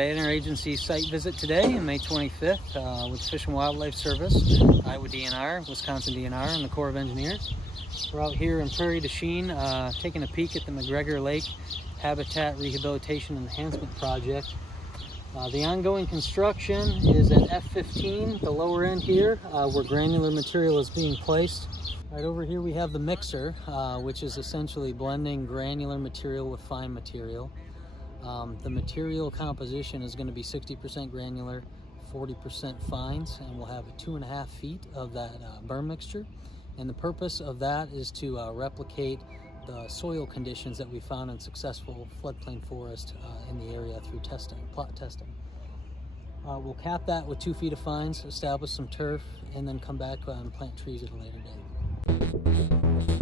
an interagency site visit today on May 25th with Fish and Wildlife Service, Iowa DNR, Wisconsin DNR, and the Corps of Engineers. We're out here in Prairie to Chien taking a peek at the McGregor Lake Habitat Rehabilitation Enhancement Project. The ongoing construction is at F15, the lower end here, where granular material is being placed. Right over here we have the mixer, which is essentially blending granular material with fine material. The material composition is going to be 60% granular, 40% fines, and we'll have 2.5 feet of that berm mixture. And the purpose of that is to replicate the soil conditions that we found in successful floodplain forest in the area through plot testing. We'll cap that with 2 feet of fines, establish some turf, and then come back and plant trees at a later date.